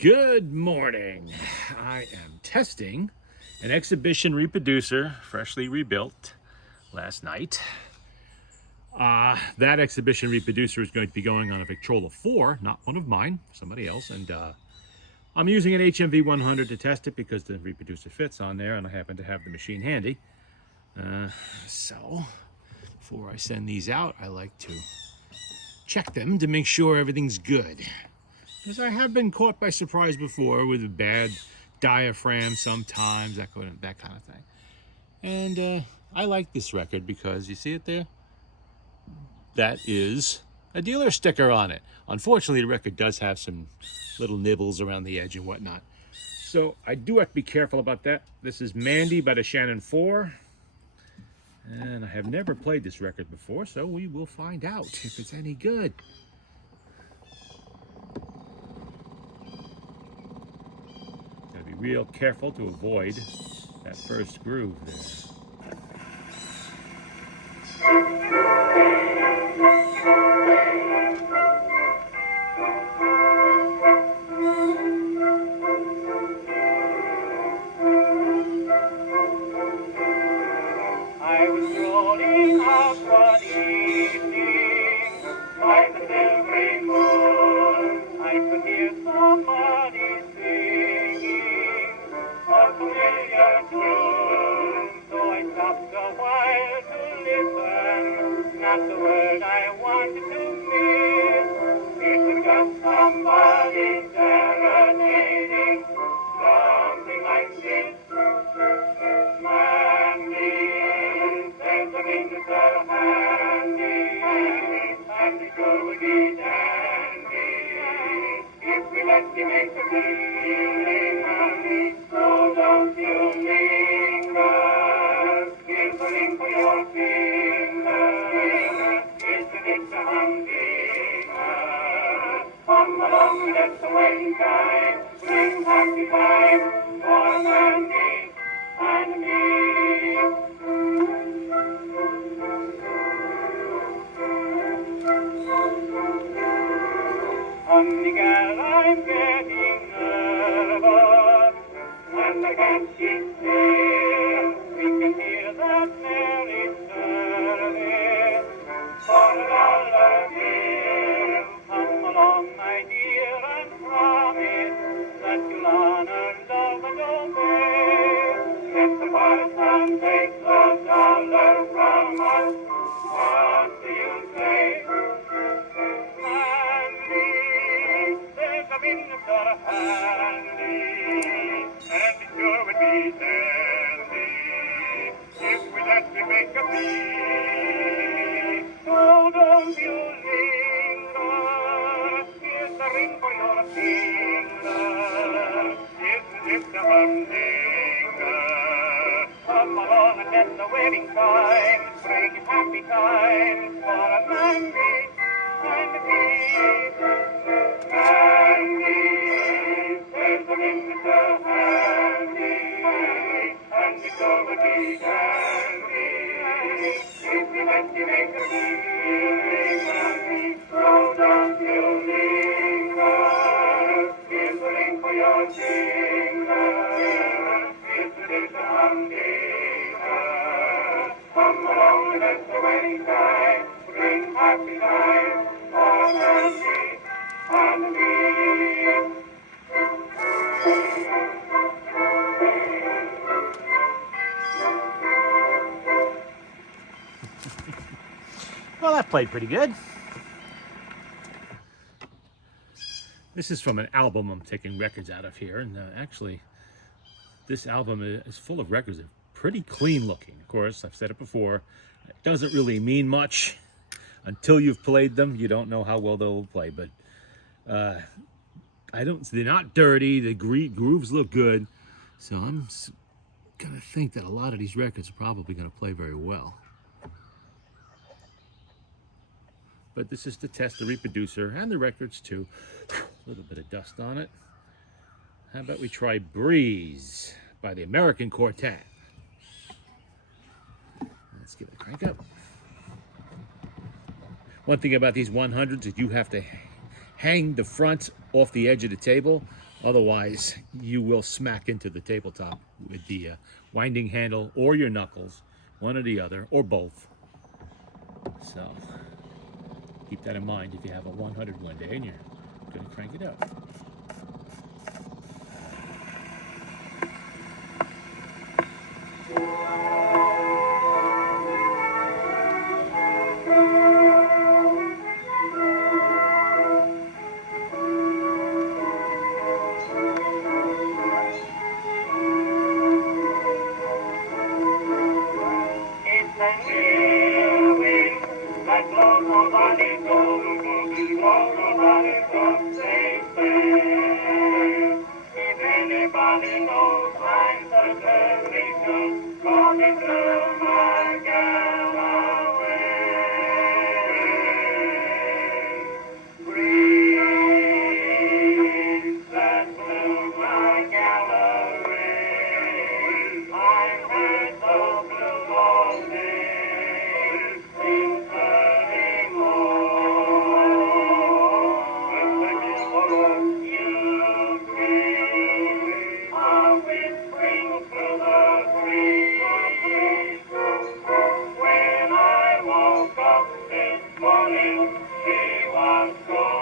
Good morning. I am testing an exhibition reproducer, freshly rebuilt last night. That exhibition reproducer is going to be going on a Victrola 4, not one of mine, somebody else. And I'm using an HMV 100 to test it because the reproducer fits on there and I happen to have the machine handy. So before I send these out, I like to check them to make sure everything's good. Because I have been caught by surprise before with a bad diaphragm sometimes, that kind of thing. And I like this record because you see it there? That is a dealer sticker on it. Unfortunately, the record does have some little nibbles around the edge and whatnot. So I do have to be careful about that. This is Mandy by the Shannon 4. And I have never played this record before, so we will find out if it's any good. Real careful to avoid that first groove there. I was strolling out one evening by the silvery moon. I could hear somebody singing a familiar tune. So I stopped a while to listen. Not the word I wanted to miss. It was just somebody serenading, something like this. And it will be dandy if we let you make a feeling happy. So don't you linger, whistling for your finger. Isn't it a humdinger? Come along and let the wedding time bring happy time for Mandy and me. Honey girl, I'm getting nervous, and I can't sit still. We can hear that merry service for $1 bill. Come along, my dear, and promise that you'll honor, love, and obey. Let the parson take the $1 from us. What do you say? Handy, and it sure would be dandy if we let you make a plea. So don't you linger, here's the ring for your finger. Isn't it a humdinger? Come along and let the wedding time bring happy times for a Mandy and me. And it all would be dandy if we let you make a feeling happy. So don't you linger, whistling for your finger. Isn't it a humdinger? Come along and let the wedding time bring happy times for Mandy and me. Well, that played pretty good. This is from an album I'm taking records out of here, and actually, this album is full of records that are pretty clean looking. Of course, I've said it before, it doesn't really mean much until you've played them. You don't know how well they'll play, but they're not dirty, the grooves look good, so I'm gonna think that a lot of these records are probably gonna play very well. But this is to test the reproducer and the records too. A little bit of dust on it. How about we try Breeze by the American Quartet. Let's give it a crank up. One thing about these 100s is you have to hang the fronts off the edge of the table. Otherwise, you will smack into the tabletop with the winding handle or your knuckles, one or the other, or both. So keep that in mind if you have a 100 one day and you're going to crank it up. It's a new wind that blows nobody goes, blows nobody goes, say. If anybody knows I'm such a creature, call me to my Galloway. Breeze that blew my Galloway. I've had the blue all day, since early morn. You came a whispering through the breeze. When I woke up this morning, she was gone.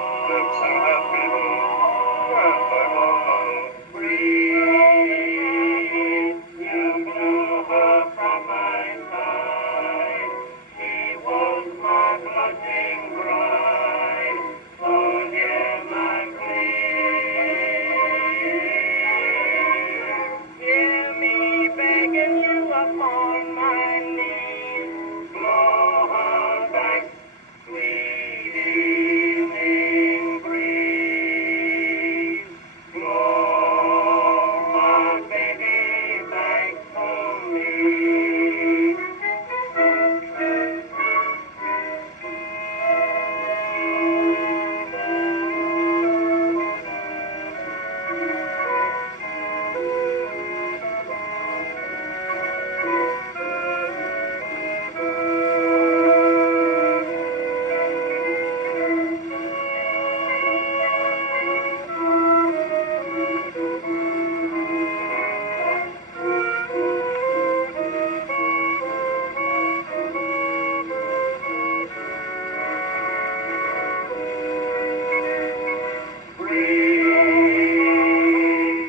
Breeze, you blew her from my side. She was my blushing bride. So hear my plea. Hear me begging you upon my knees. Blow her back, sweet evening breeze. Blow my baby back to me.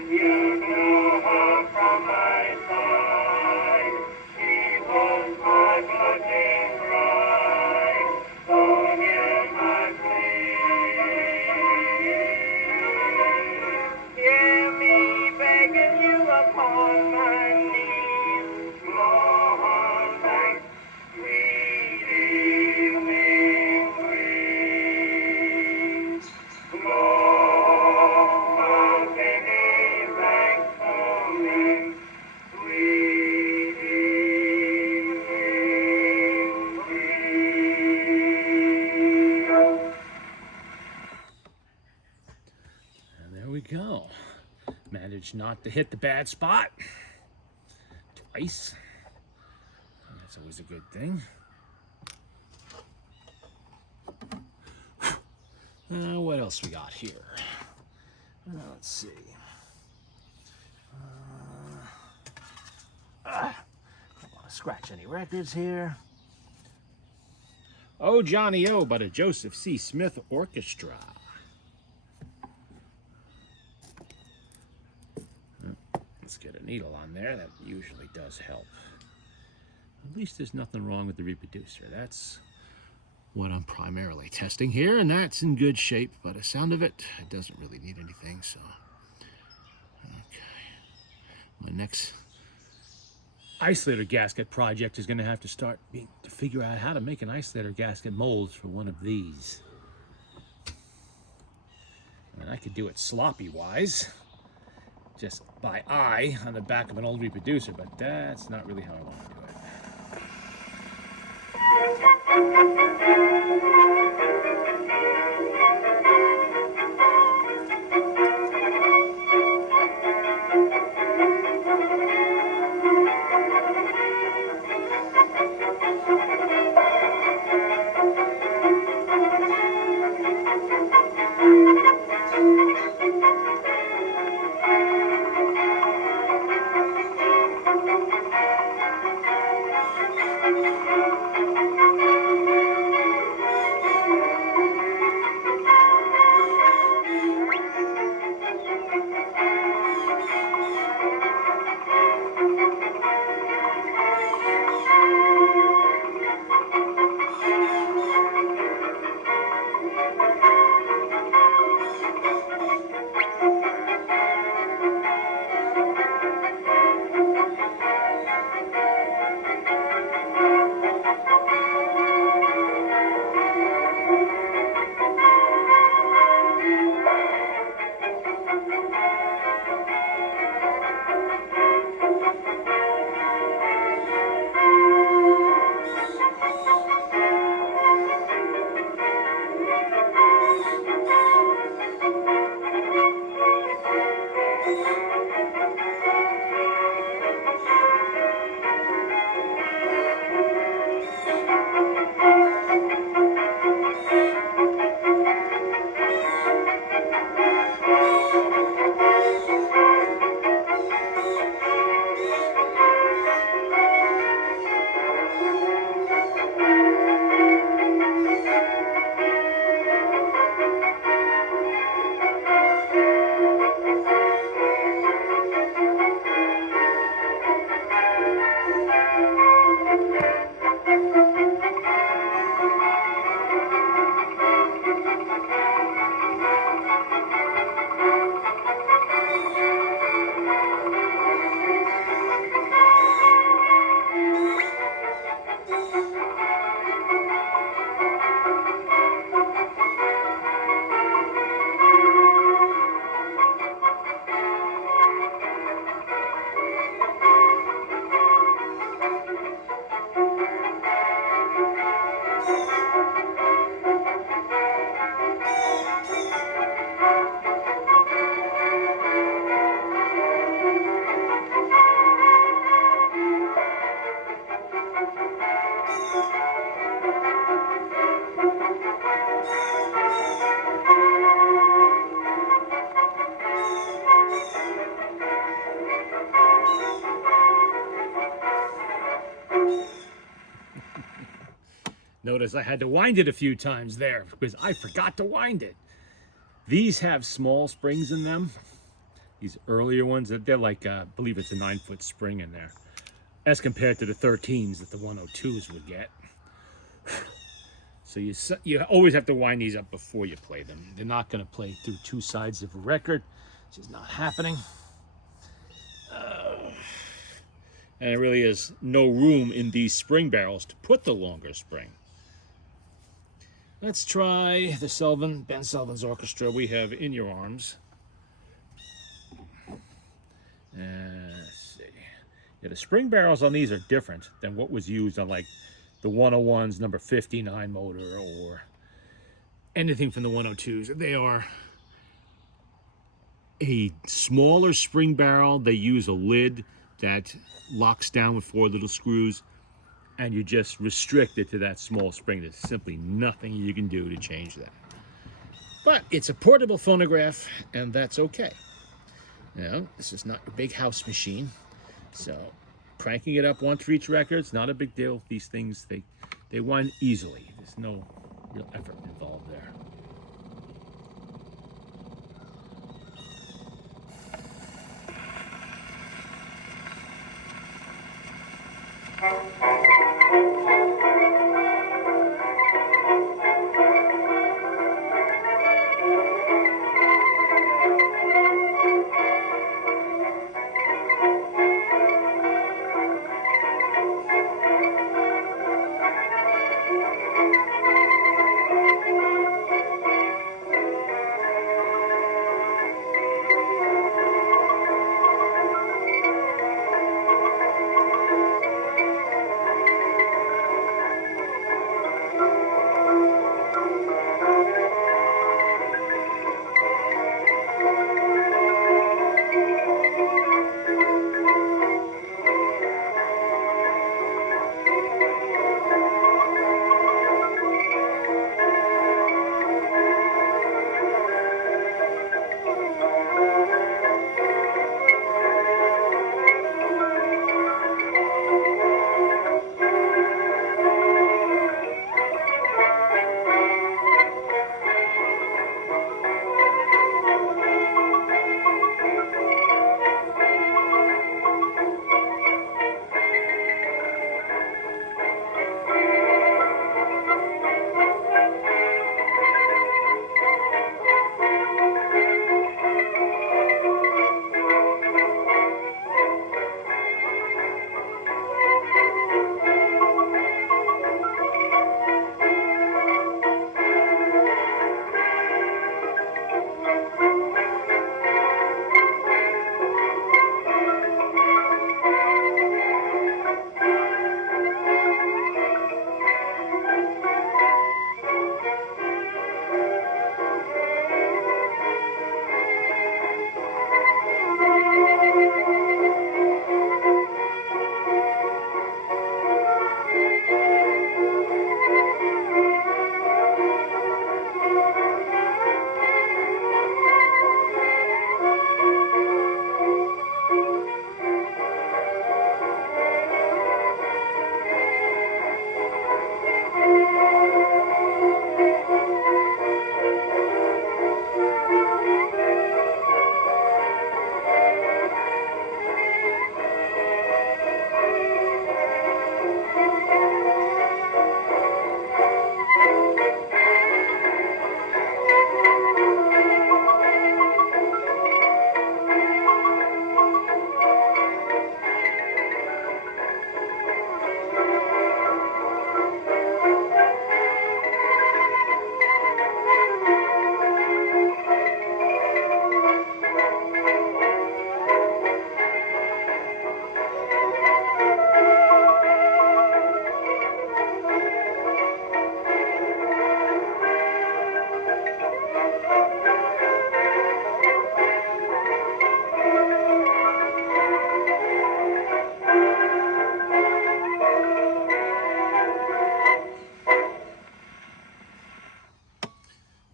You blew her from my side. She was my blushing bride. So hear my plea. Hear me begging you upon my knees. Blow her back, sweet evening breeze. Blow my baby back to me, sweet evening breeze. And there we go. Managed not to hit the bad spot twice. That's always a good thing. What else we got here? Let's see. Don't want to scratch any records here. Oh, Johnny O by the Joseph C. Smith Orchestra. Let's get a needle on there. That usually does help. At least there's nothing wrong with the reproducer. That's what I'm primarily testing here, and that's in good shape. By the sound of it, it doesn't really need anything. So, okay. My next isolator gasket project is going to have to start to figure out how to make an isolator gasket molds for one of these. I mean, I could do it sloppy-wise, just by eye on the back of an old reproducer, but that's not really how I want to do it. Notice I had to wind it a few times there because I forgot to wind it. These have small springs in them. These earlier ones, they're like, I believe it's a 9-foot spring in there, as compared to the 13s that the 102s would get. So you always have to wind these up before you play them. They're not going to play through two sides of a record. It's just not happening. And there really is no room in these spring barrels to put the longer spring. Let's try the Ben Selvin orchestra we have in your arms. Let's see. Yeah, the spring barrels on these are different than what was used on like the 101's number 59 motor or anything from the 102s. They are a smaller spring barrel. They use a lid that locks down with 4 little screws, and you just restrict it to that small spring. There's simply nothing you can do to change that. But it's a portable phonograph, and that's okay. This is not a big house machine, so cranking it up once for each record, it's not a big deal. These things, they wind easily. There's no real effort involved there.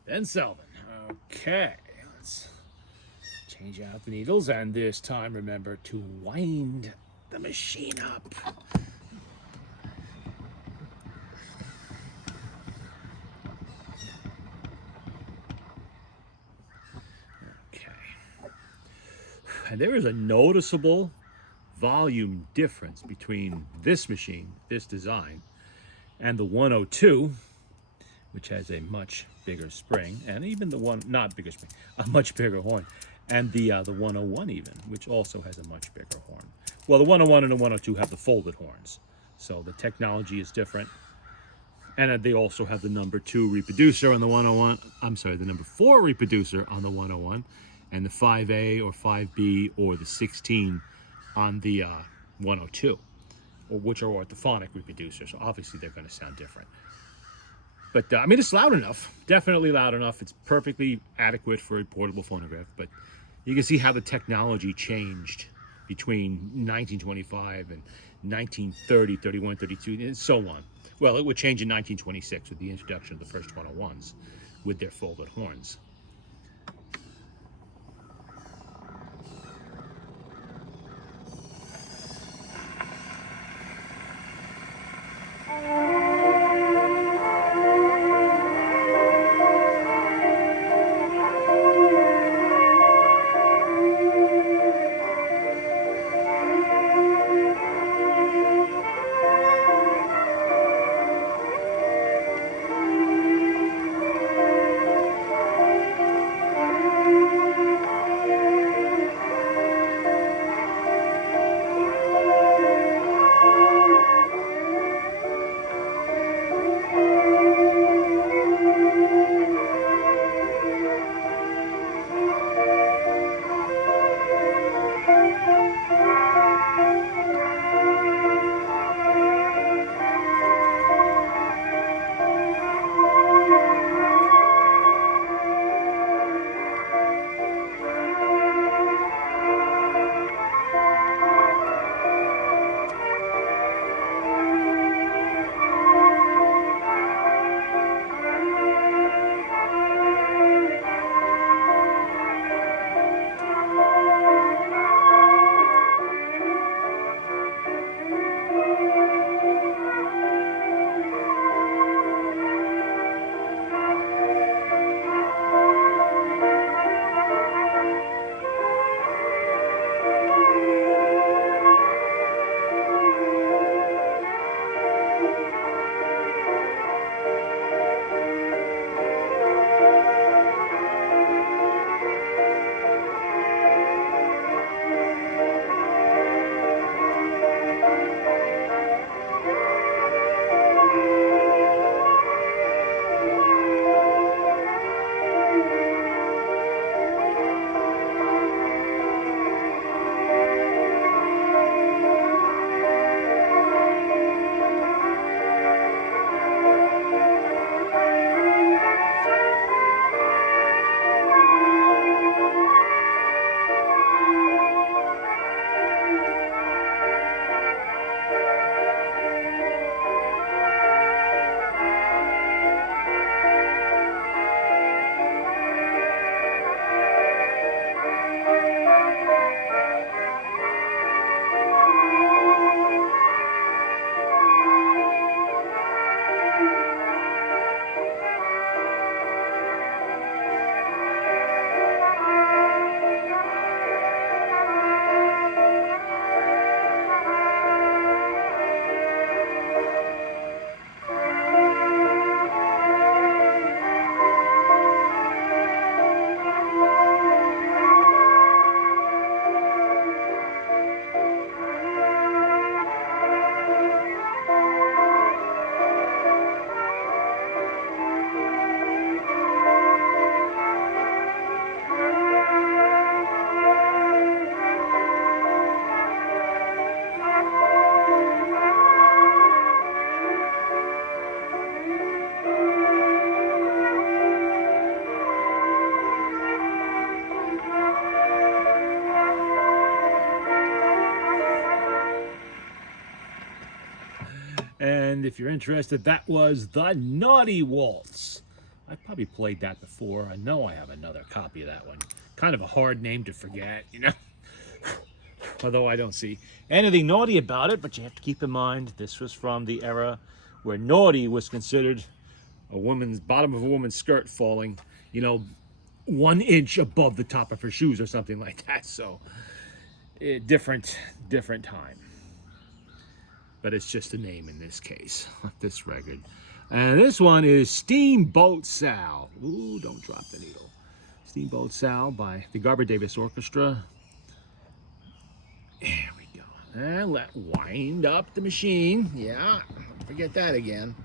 Ben Selvin. Okay, let's change out the needles, and this time remember to wind the machine up. there is a noticeable volume difference between this machine, this design, and the 102, which has a much bigger spring, and even the one, not bigger spring, a much bigger horn, and the 101 even, which also has a much bigger horn. Well, the 101 and the 102 have the folded horns, so the technology is different. And they also have the number 2 reproducer on the 101. I'm sorry, the number 4 reproducer on the 101, and the 5A or 5B or the 16 on the 102, or which are orthophonic reproducers. So obviously they're going to sound different. But I mean, it's loud enough, definitely loud enough. It's perfectly adequate for a portable phonograph. But you can see how the technology changed between 1925 and 1930, 31, 32, and so on. Well, it would change in 1926 with the introduction of the first 101s with their folded horns. And if you're interested, that was the Naughty Waltz. I've probably played that before. I know I have another copy of that one. Kind of a hard name to forget, you know? Although I don't see anything naughty about it, but you have to keep in mind this was from the era where naughty was considered a woman's bottom of a woman's skirt falling, you know, 1 inch above the top of her shoes or something like that. So different time. But it's just a name in this case, this record. And this one is Steamboat Sal. Ooh, don't drop the needle. Steamboat Sal by the Garber Davis Orchestra. There we go. And let wind up the machine. Yeah, don't forget that again.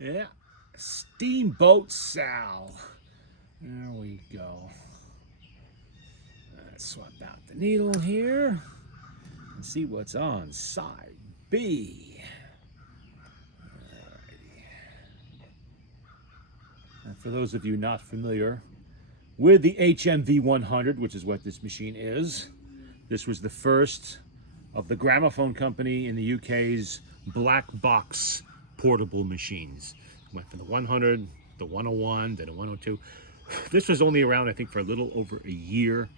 Yeah, Steamboat Sal. There we go. Let's swap out the needle here and see what's on side B. Alrighty. And for those of you not familiar with the HMV 100, which is what this machine is, this was the first of the Gramophone company in the UK's black box portable machines. Went from the 100, the 101, then the 102. This was only around, I think, for a little over a year.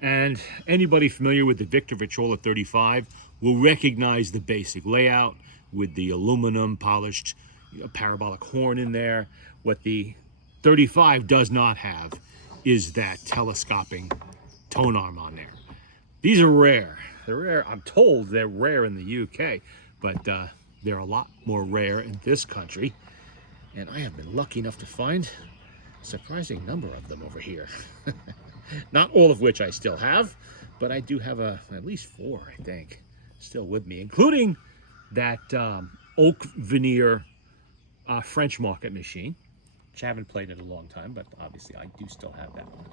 And anybody familiar with the Victor Victrola 35 will recognize the basic layout with the aluminum polished parabolic horn in there. What the 35 does not have is that telescoping tone arm on there. These are rare. They're rare. I'm told they're rare in the UK, but they're a lot more rare in this country. And I have been lucky enough to find a surprising number of them over here. Not all of which I still have, but I do have at least 4, I think, still with me, including that oak veneer French market machine, which I haven't played in a long time, but obviously I do still have that one.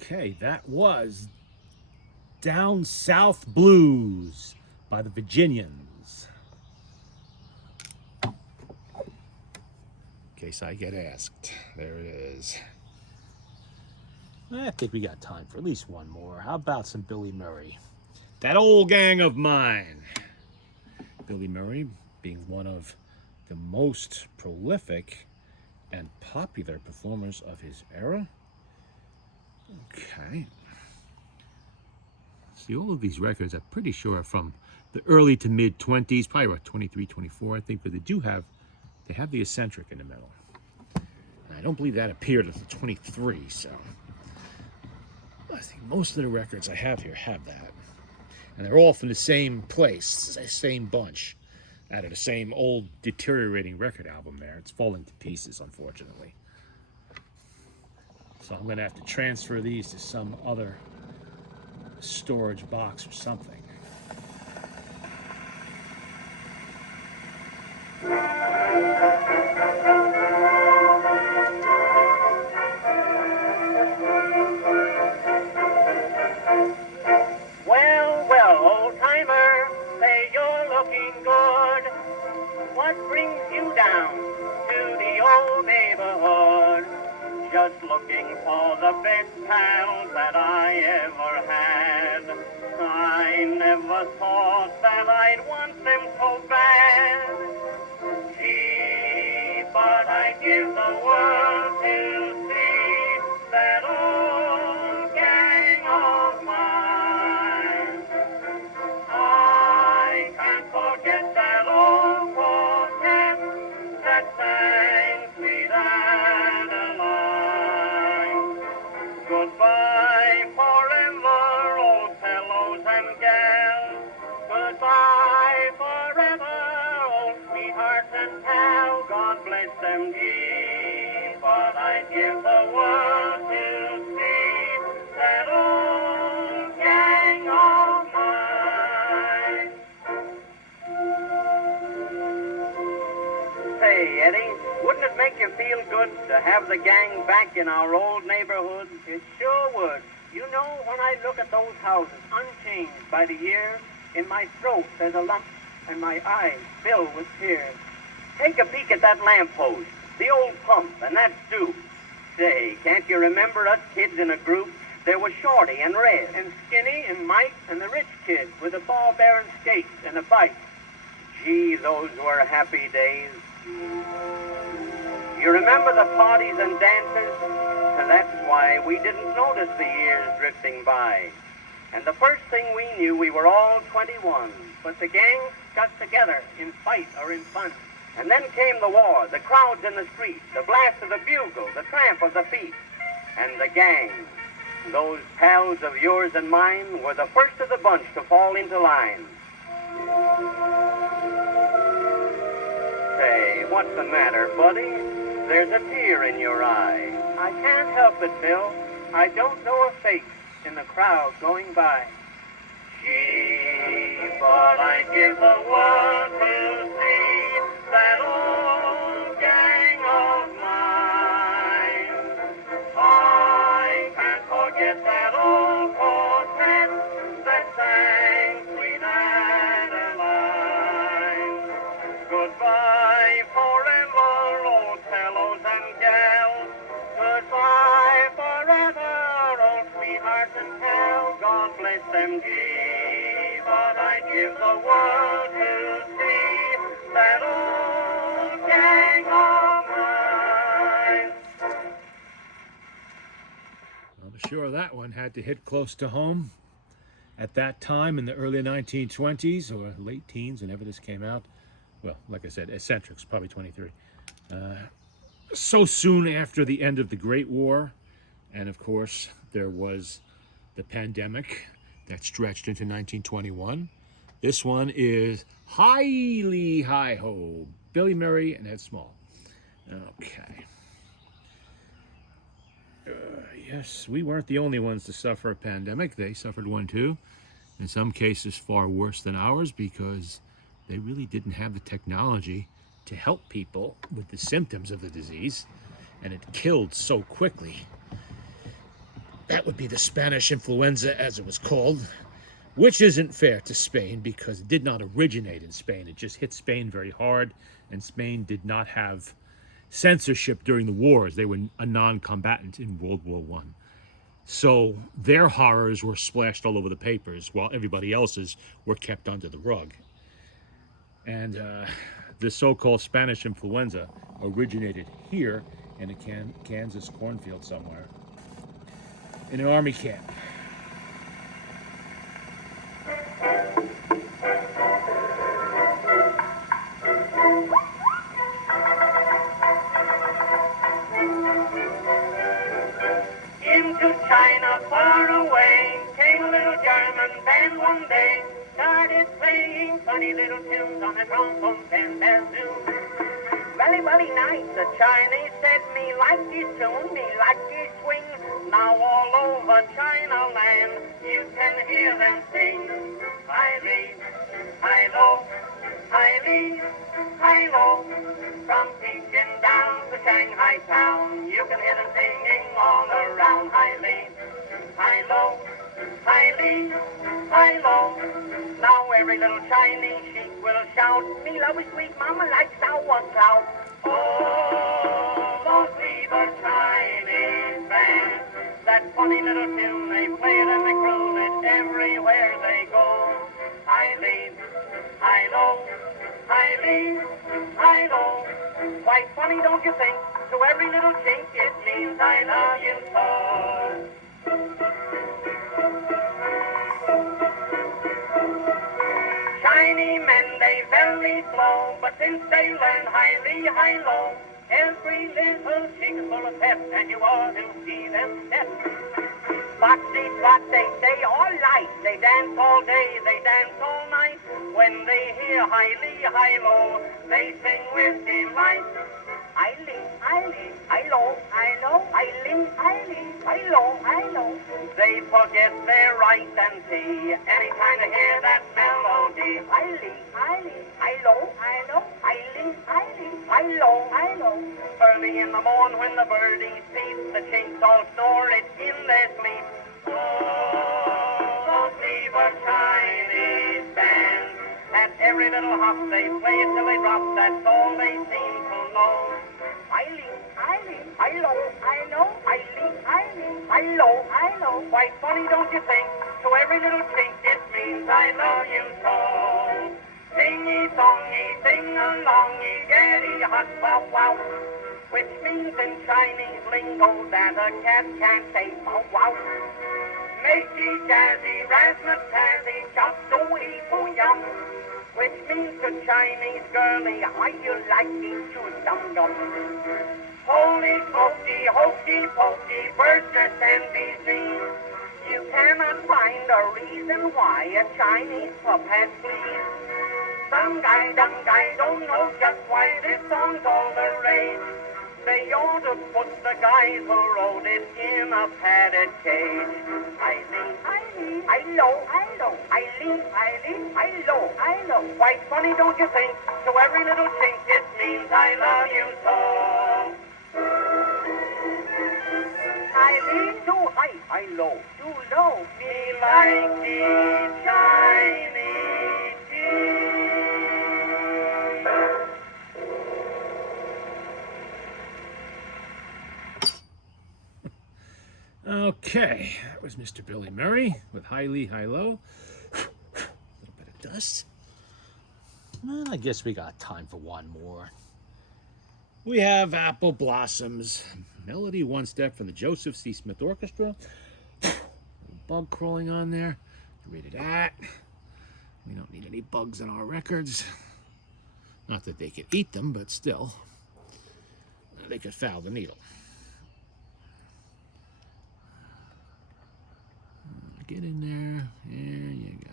Okay, that was Down South Blues by the Virginians. In case I get asked, there it is. I think we got time for at least one more. How about some Billy Murray? That old gang of mine. Billy Murray being one of the most prolific and popular performers of his era. Okay. See, all of these records, I'm pretty sure, are from the early to mid 20s, probably about 23, 24, I think, but they have the eccentric in the middle. And I don't believe that appeared as a 23, so I think most of the records I have here have that. And they're all from the same place, the same bunch, out of the same old deteriorating record album there. It's falling to pieces, unfortunately. So I'm going to have to transfer these to some other storage box or something. Well, well, old-timer, say you're looking good. What brings you down to the old neighborhood? Just looking for the best pals that I ever had. I never thought that I'd want them so bad. Gee, but I'd give the world to see that old gang of mine. I can't forget that old quartet that sang Sweet Adeline. Goodbye forever, old fellows and gals. Goodbye forever, old sweethearts and pals. God bless them, gee, but I'd give the world to see that old gang of mine. Say, Eddie, wouldn't it make you feel good to have the gang back in our old neighborhood? It sure would. You know, when I look at those houses unchanged by the years, in my throat there's a lump and my eyes fill with tears. Take a peek at that lamppost, the old pump, and that stoop. Say, can't you remember us kids in a group? There was Shorty and Red, and Skinny and Mike, and the rich kid with the ball-bearing skates and a bike. Gee, those were happy days. You remember the parties and dances? And that's why we didn't notice the years drifting by. And the first thing we knew, we were all 21. But the gang got together in fight or in fun. And then came the war, the crowds in the streets, the blast of the bugle, the tramp of the feet, and the gang. Those pals of yours and mine were the first of the bunch to fall into line. Say, what's the matter, buddy? There's a tear in your eye. I can't help it, Bill. I don't know a face in the crowd going by. Gee, but I'd give the world to see that old gang of mine. I can't forget that old quartet that sang Sweet Adeline. Goodbye forever, old fellows and gals. Goodbye forever, old sweethearts and pals. God bless them, gee, but I give the world to see that old gang of mine. Well, I'm sure that one had to hit close to home at that time in the early 1920s or late teens, whenever this came out. Well, like I said, eccentrics, probably 23. So soon after the end of the Great War, and of course, there was the pandemic that stretched into 1921. This one is Highly Hi-Ho, Billy Murray and Ed Small. Okay. Yes, we weren't the only ones to suffer a pandemic. They suffered one too. In some cases far worse than ours, because they really didn't have the technology to help people with the symptoms of the disease, and it killed so quickly. That would be the Spanish influenza, as it was called, which isn't fair to Spain because it did not originate in Spain. It just hit Spain very hard, and Spain did not have censorship during the wars. They were a non-combatant in World War I. So their horrors were splashed all over the papers, while everybody else's were kept under the rug. And the so-called Spanish influenza originated here in a Kansas cornfield somewhere, in an army camp. Into China far away came a little German band one day. Started playing funny little tunes on a trombone stand as soon. Very nice, the Chinese said, me like this tune, me like this swing. Now all over China land, you can hear them sing. Hi-li, hi-lo, hi-li, hi-lo. From Peking down to Shanghai town, you can hear them singing all around. Hi-li, hi-lo, hi-li, hi-lo. Now every little Chinese sheik will shout, me love is sweet mama like sauerkraut. Oh, those little Chinese bands, that funny little tune they play it and they croon it everywhere they go. Hi-li, hi-lo, hi-li, hi-lo. Quite funny, don't you think? To every little chink it means I love you so. Chinese men, they very slow, but since they learn hi-li, hi-lo, every little chick is full of pep, and you ought to see them step. Foxy, swat, they all light, they dance all day, they dance all night. When they hear hi-li, hi-lo, they sing with delight. Hi-li, hi-li, hi-lo, hi-lo, hi-li, hi-li, hi-lo, hi-lo. They forget their right and see anytime they hear that melody. Hi-li, hi-li, hi-lo, hi-lo, hi-li, hi-li, hi-lo, hi-lo. Early in the morn when the birdies peep, the chinks all snore it in their sleep. Oh, those lever Chinese bands, at every little hop they play it till they drop, that's all they seem to know. Hi-li, hi-li, hi-lo, hi-lo, hi-li, hi-li, hi-lo, hi-lo. Quite funny, don't you think? To every little chink it means I love you so. Sing-y-songy, sing-alongy, getty-hot, wow-wow, which means in Chinese lingo that a cat can't say wow-wow. Matey, jazzy, razzmatazzy, chop, suey, boo-yum. which means to Chinese girlie, how you like me to dum dum. Holy smoky, hokey pokey, bird's nest and bees knees. You cannot find a reason why a Chinese pup has fleas. Some guy, dumb guy, don't know just why this song's all the rage. They ought to put the guys who wrote it in a padded cage. I low. Quite funny, don't you think? To every little chink, it means I love you so. Too high, low. Too low, me like the Chinese tea. Okay, that was Mr. Billy Murray with High Lee, High Low. A little bit of dust. Well, I guess we got time for one more. We have Apple Blossoms, Melody One Step from the Joseph C. Smith Orchestra. Bug crawling on there. Get rid of that. We don't need any bugs in our records. Not that they could eat them, but still, they could foul the needle. Get in there. There you go.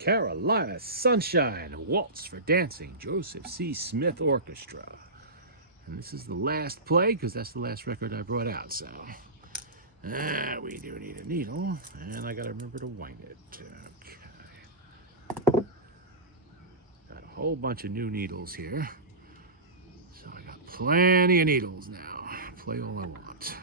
Carolina Sunshine, Waltz for Dancing, Joseph C. Smith Orchestra. And this is the last play because that's the last record I brought out. So we do need a needle, and I got to remember to wind it. Okay. Got a whole bunch of new needles here. So I got plenty of needles now. Play all I want.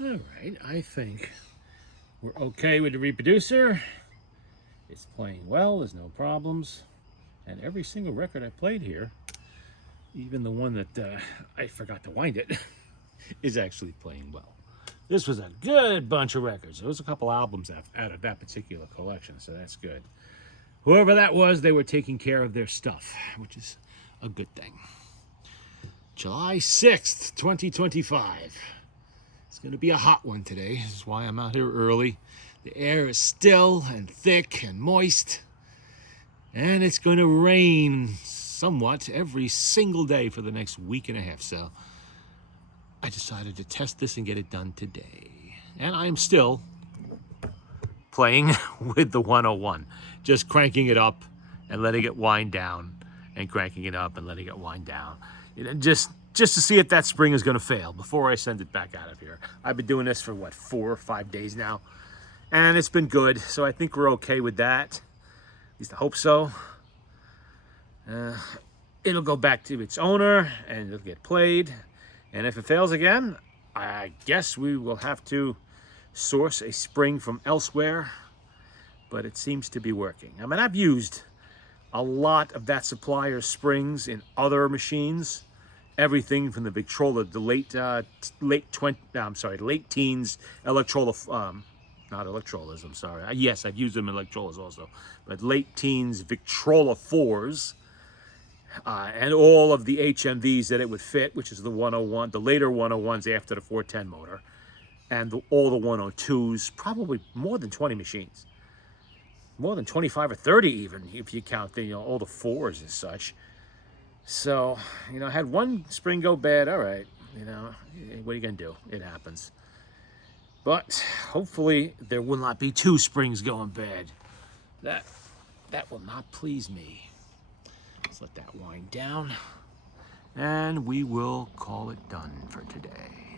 All right, I think we're okay with the reproducer. It's playing well, there's no problems. And every single record I played here, even the one that I forgot to wind it, is actually playing well. This was a good bunch of records. There was a couple albums out of that particular collection, so that's good. Whoever that was, they were taking care of their stuff, which is a good thing. July 6th, 2025. It's going to be a hot one today. This is why I'm out here early. The air is still and thick and moist. And it's going to rain somewhat every single day for the next week and a half. So I decided to test this and get it done today. And I'm still playing with the 101, just cranking it up and letting it wind down, and cranking it up and letting it wind down. You know, just to see if that spring is going to fail before I send it back out of here. I've been doing this for what, 4 or 5 days now, and it's been good. So I think we're okay with that. At least I hope so. It'll go back to its owner and it'll get played. And if it fails again, I guess we will have to source a spring from elsewhere. But it seems to be working. I mean, I've used a lot of that supplier's springs in other machines. Everything from the Victrola, the late teens Electrola, not Electrolas, I'm sorry. Yes, I've used them in Electrolas also. But late teens Victrola 4s. And all of the HMVs that it would fit, which is the 101, the later 101s after the 410 motor, and all the 102s, probably more than 20 machines. More than 25 or 30 even, if you count the, all the 4s and such. So, I had one spring go bad, all right, what are you gonna do? It happens. But hopefully there will not be 2 springs going bad. That will not please me. Let's let that wind down, and we will call it done for today.